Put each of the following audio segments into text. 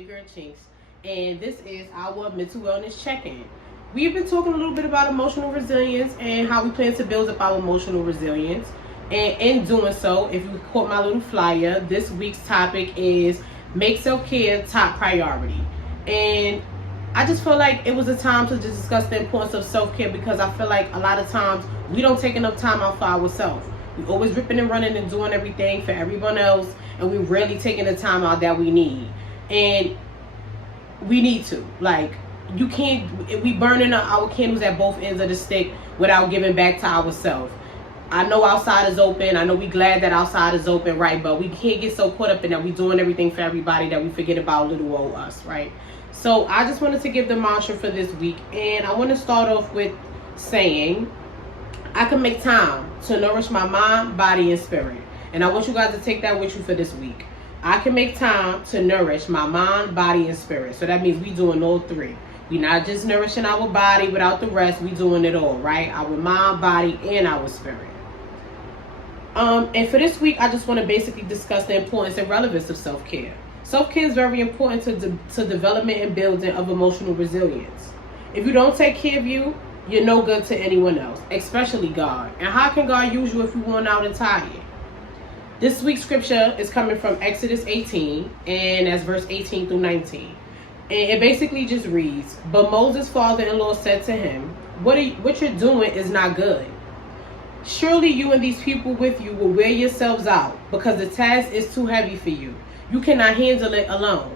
your girl Chinks, and this is our mental wellness check-in. We've been talking a little bit about emotional resilience and how we plan to build up our emotional resilience. And in doing so, if you caught my little flyer, this week's topic is make self-care top priority. And I just feel like it was a time to just discuss the importance of self-care, because I feel like a lot of times we don't take enough time out for ourselves. We always ripping and running and doing everything for everyone else, and we rarely taking the time out that we need. And we need to. Like, you can't, we burning our candles at both ends of the stick without giving back to ourselves. I know outside is open. I know we glad that outside is open, right? But we can't get so caught up in that we doing everything for everybody that we forget about little old us, right? So I just wanted to give the mantra for this week. And I want to start off with saying, I can make time to nourish my mind, body, and spirit. And I want you guys to take that with you for this week. I can make time to nourish my mind, body, and spirit. So that means we doing all three. We not just nourishing our body without the rest. We doing it all, right? Our mind, body, and our spirit. And for this week, I just want to basically discuss the importance and relevance of self-care. Self-care is very important to development and building of emotional resilience. If you don't take care of you, you're no good to anyone else, especially God. And how can God use you if you're worn out and tired? This week's scripture is coming from Exodus 18, and that's verse 18 through 19. And it basically just reads, "But Moses' father-in-law said to him, what you're doing is not good. Surely you and these people with you will wear yourselves out, because the task is too heavy for you. You cannot handle it alone."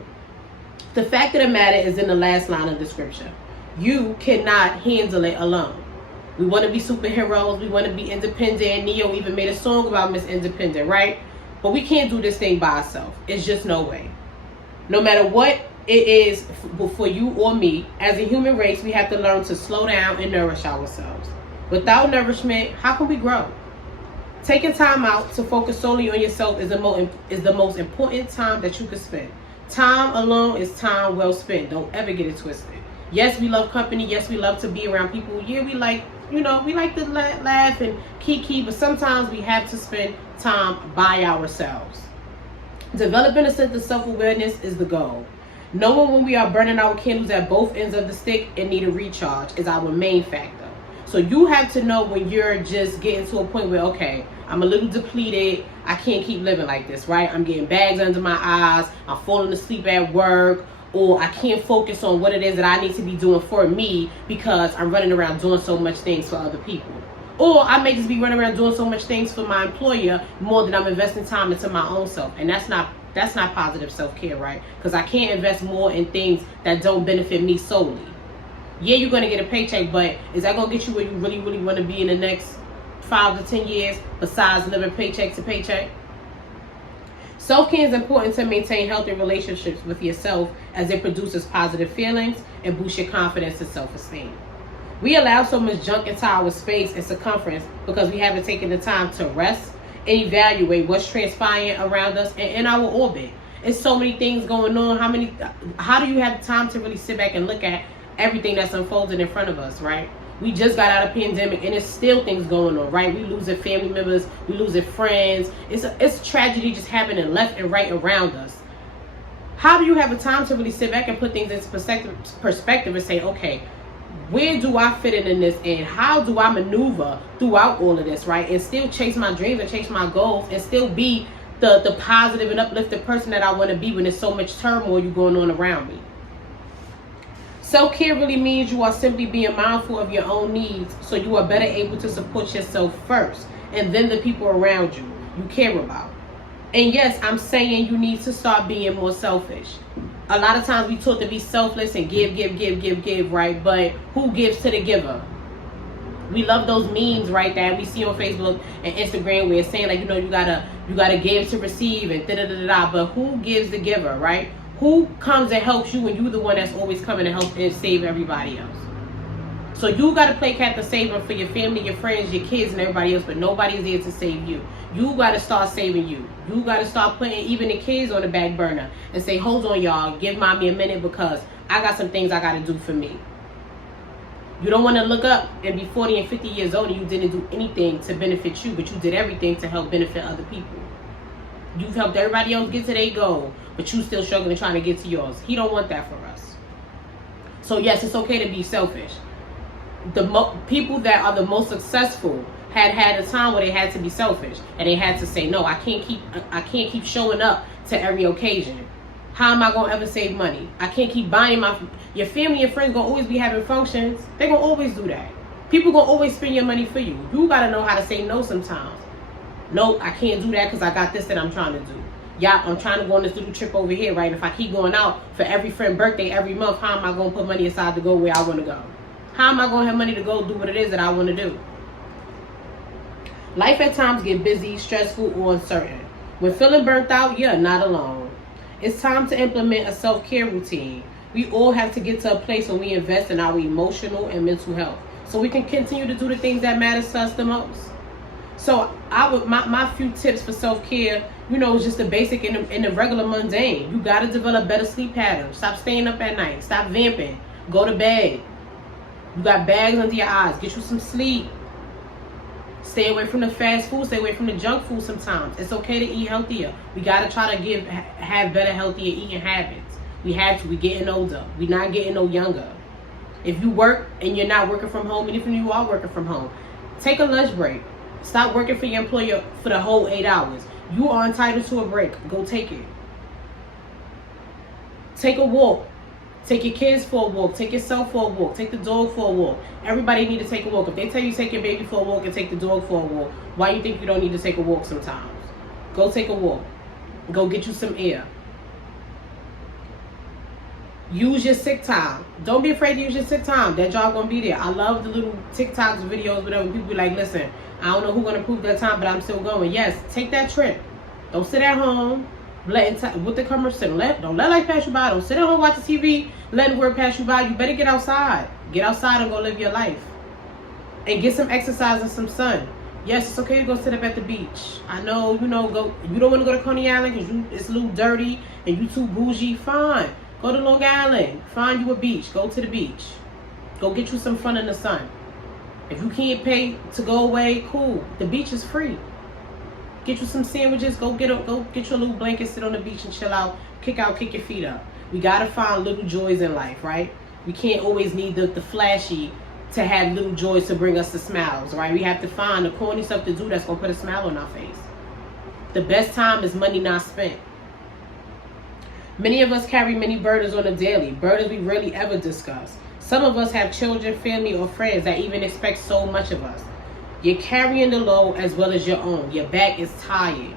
The fact of the matter is in the last line of the scripture. You cannot handle it alone. We want to be superheroes. We want to be independent. Neo even made a song about Miss Independent, right? But we can't do this thing by ourselves. It's just no way. No matter what it is for you or me, as a human race, we have to learn to slow down and nourish ourselves. Without nourishment, how can we grow? Taking time out to focus solely on yourself is the most important time that you can spend. Time alone is time well spent. Don't ever get it twisted. Yes, we love company. Yes, we love to be around people. Yeah, we like to laugh and kiki, but sometimes we have to spend time by ourselves. Developing a sense of self-awareness is the goal. Knowing when we are burning our candles at both ends of the stick and need a recharge is our main factor. So you have to know when you're just getting to a point where, okay, I'm a little depleted. I can't keep living like this, right? I'm getting bags under my eyes. I'm falling asleep at work. Or I can't focus on what it is that I need to be doing for me because I'm running around doing so much things for other people. Or I may just be running around doing so much things for my employer more than I'm investing time into my own self. And that's not positive self-care, right? Because I can't invest more in things that don't benefit me solely. Yeah, you're going to get a paycheck, but is that going to get you where you really, really want to be in the next 5 to 10 years besides living paycheck to paycheck? Self-care is important to maintain healthy relationships with yourself, as it produces positive feelings and boosts your confidence and self-esteem. We allow so much junk into our space and circumference because we haven't taken the time to rest and evaluate what's transpiring around us and in our orbit. There's so many things going on. How do you have time to really sit back and look at everything that's unfolding in front of us, right? We just got out of pandemic and there's still things going on, right? We losing family members, we losing friends. It's tragedy just happening left and right around us. How do you have a time to really sit back and put things into perspective and say, okay, where do I fit in this, and how do I maneuver throughout all of this, right? And still chase my dreams and chase my goals and still be the positive and uplifted person that I want to be when there's so much turmoil going on around me. Self-care really means you are simply being mindful of your own needs, so you are better able to support yourself first and then the people around you care about. And yes, I'm saying you need to start being more selfish. A lot of times we taught to be selfless and give, right? But who gives to the giver? We love those memes, right, that we see on Facebook and Instagram where it's saying, like, you gotta give to receive and da-da-da-da-da. But who gives the giver, right? Who comes and helps you when you're the one that's always coming to help and save everybody else? So you got to play Captain Saver for your family, your friends, your kids, and everybody else, but nobody's there to save you. You got to start saving you. You got to start putting even the kids on the back burner and say, hold on, y'all, give mommy a minute because I got some things I got to do for me. You don't want to look up and be 40 and 50 years old and you didn't do anything to benefit you, but you did everything to help benefit other people. You've helped everybody else get to their goal, but you still struggling trying to get to yours. He don't want that for us. So yes, it's okay to be selfish. The people that are the most successful had a time where they had to be selfish, and they had to say, no, I can't keep showing up to every occasion. How am I gonna ever save money? I can't keep buying your family and friends gonna always be having functions. They gonna always do that. People gonna always spend your money for you. You gotta know how to say no sometimes. No, I can't do that because I got this that I'm trying to do. Yeah, I'm trying to go on this little trip over here, right? If I keep going out for every friend birthday every month, how am I gonna put money aside to go where I want to go? How am I gonna have money to go do what it is that I want to do? Life at times get busy, stressful, or uncertain. When feeling burnt out, you're not alone. It's time to implement a self-care routine. We all have to get to a place where we invest in our emotional and mental health, so we can continue to do the things that matter to us the most. So my few tips for self-care, is just the basic and the regular mundane. You got to develop better sleep patterns. Stop staying up at night. Stop vamping. Go to bed. You got bags under your eyes. Get you some sleep. Stay away from the fast food. Stay away from the junk food sometimes. It's okay to eat healthier. We got to try to have better, healthier eating habits. We have to. We're getting older. We're not getting no younger. If you work and you're not working from home, and even if you are working from home, take a lunch break. Stop working for your employer for the whole 8 hours. You are entitled to a break. Go take it. Take a walk. Take your kids for a walk. Take yourself for a walk. Take the dog for a walk. Everybody need to take a walk. If they tell you take your baby for a walk and take the dog for a walk, why you think you don't need to take a walk sometimes? Go take a walk. Go get you some air. Use your sick time. Don't be afraid to use your sick time. That job gonna be there. I love the little TikToks, videos, whatever. People be like, listen, I don't know who's gonna prove that time, but I'm still going. Yes, take that trip. Don't sit at home. With the commercial, don't let life pass you by. Don't sit at home watch the TV, letting work pass you by. You better get outside. Get outside and go live your life. And get some exercise and some sun. Yes, it's okay to go sit up at the beach. I know, you don't want to go to Coney Island because it's a little dirty and you too bougie. Fine. Go to Long Island. Find you a beach. Go to the beach. Go get you some fun in the sun. If you can't pay to go away, cool. The beach is free. Get you some sandwiches. Go get your little blanket, sit on the beach and chill out. Kick your feet up. We gotta find little joys in life, right? We can't always need the flashy to have little joys to bring us the smiles, right? We have to find the corny stuff to do that's gonna put a smile on our face. The best time is money not spent. Many of us carry many burdens on a daily, burdens we rarely ever discuss. Some of us have children, family, or friends that even expect so much of us. You're carrying the load as well as your own. Your back is tired.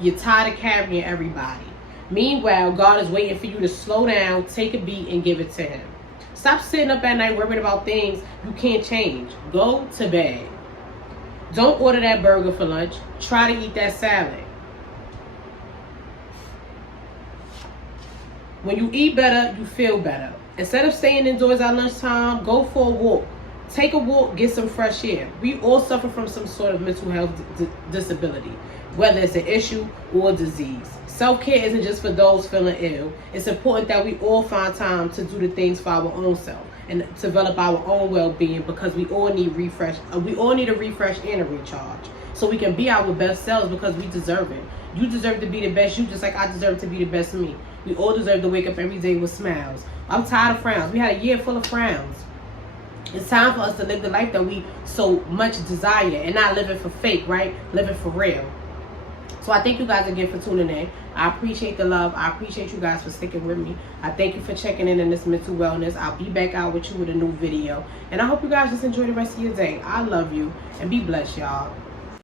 You're tired of carrying everybody. Meanwhile, God is waiting for you to slow down, take a beat, and give it to Him. Stop sitting up at night worrying about things you can't change. Go to bed. Don't order that burger for lunch. Try to eat that salad. When you eat better, you feel better. Instead of staying indoors at lunchtime, go for a walk. Take a walk, get some fresh air. We all suffer from some sort of mental health disability, whether it's an issue or a disease. Self-care isn't just for those feeling ill. It's important that we all find time to do the things for our own self and develop our own well-being, because we all need refresh. We all need a refresh and a recharge, so we can be our best selves, because we deserve it. You deserve to be the best you, just like I deserve to be the best me. We all deserve to wake up every day with smiles. I'm tired of frowns. We had a year full of frowns. It's time for us to live the life that we so much desire, and not living for fake, right? Living for real. So I thank you guys again for tuning in. I appreciate the love. I appreciate you guys for sticking with me. I thank you for checking in this mental wellness. I'll be back out with you with a new video. And I hope you guys just enjoy the rest of your day. I love you, and be blessed, y'all.